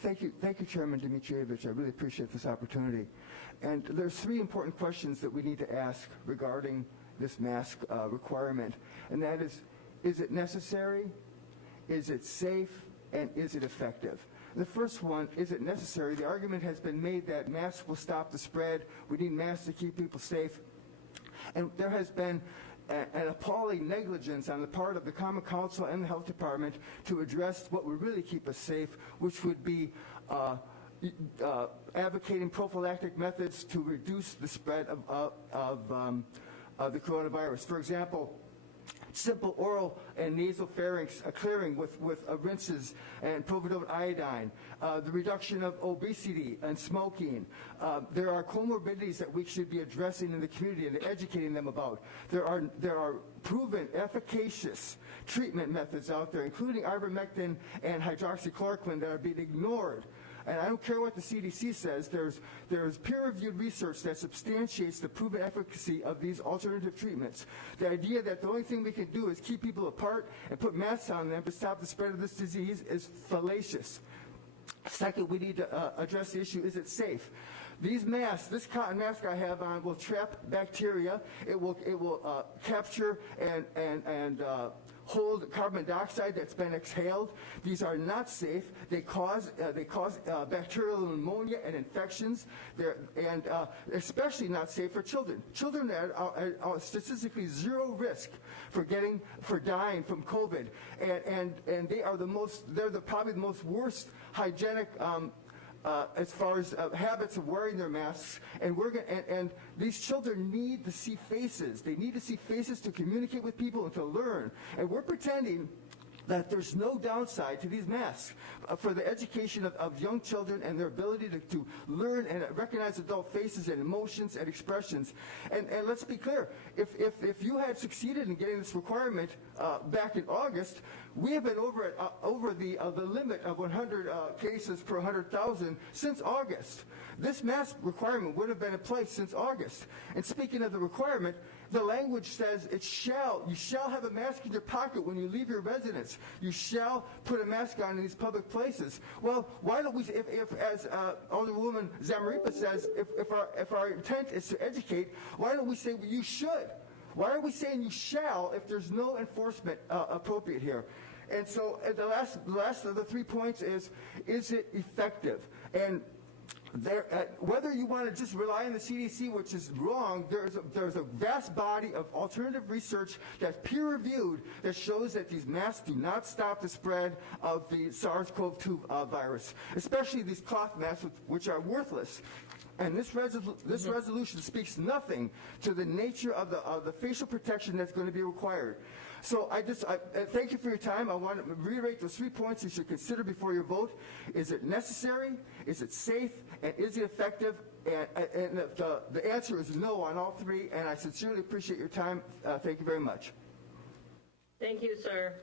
Thank you, Chairman Dimitrievich. I really appreciate this opportunity. And there's three important questions that we need to ask regarding this mask requirement, and that is it necessary, is it safe, and is it effective? The first one, is it necessary? The argument has been made that masks will stop the spread. We need masks to keep people safe. And there has been an appalling negligence on the part of the Common Council and the Health Department to address what would really keep us safe, which would be advocating prophylactic methods to reduce the spread of the coronavirus. For example, simple oral and nasal pharynx clearing with rinses and povidone iodine, the reduction of obesity and smoking. There are comorbidities that we should be addressing in the community and educating them about. There are proven efficacious treatment methods out there, including ivermectin and hydroxychloroquine, that are being ignored. And I don't care what the CDC says, there's peer-reviewed research that substantiates the proven efficacy of these alternative treatments. The idea that the only thing we can do is keep people apart and put masks on them to stop the spread of this disease is fallacious. Second, we need to address the issue, is it safe? These masks, this cotton mask I have on, will trap bacteria. It will capture and hold carbon dioxide that's been exhaled. These are not safe. They cause bacterial pneumonia and infections. And especially not safe for children. Children that are statistically zero risk for dying from COVID, and they are probably the most worst hygienic. As far as habits of wearing their masks, and these children need to see faces. They need to see faces to communicate with people and to learn. And we're pretending that there's no downside to these masks for the education of young children and their ability to learn and recognize adult faces and emotions and expressions. And let's be clear, if you had succeeded in getting this requirement back in August, we have been over the limit of 100 cases per 100,000 since August. This mask requirement would have been in place since August. And speaking of the requirement, the language says you shall have a mask in your pocket when you leave your residence. You shall put a mask on in these public places. Well, why don't we, if as Alderwoman Zamaripa says, if our intent is to educate, why don't we say you should? Why are we saying you shall if there's no enforcement appropriate here? And so the last of the 3 points is it effective? And whether you want to just rely on the CDC, which is wrong, there's a vast body of alternative research that's peer-reviewed that shows that these masks do not stop the spread of the SARS-CoV-2 virus, especially these cloth masks, which are worthless. And this resolution speaks nothing to the nature of the facial protection that's going to be required. So I thank you for your time. I want to reiterate those 3 points you should consider before your vote. Is it necessary? Is it safe? And is it effective? And the answer is no on all 3, and I sincerely appreciate your time. Thank you very much. Thank you, sir.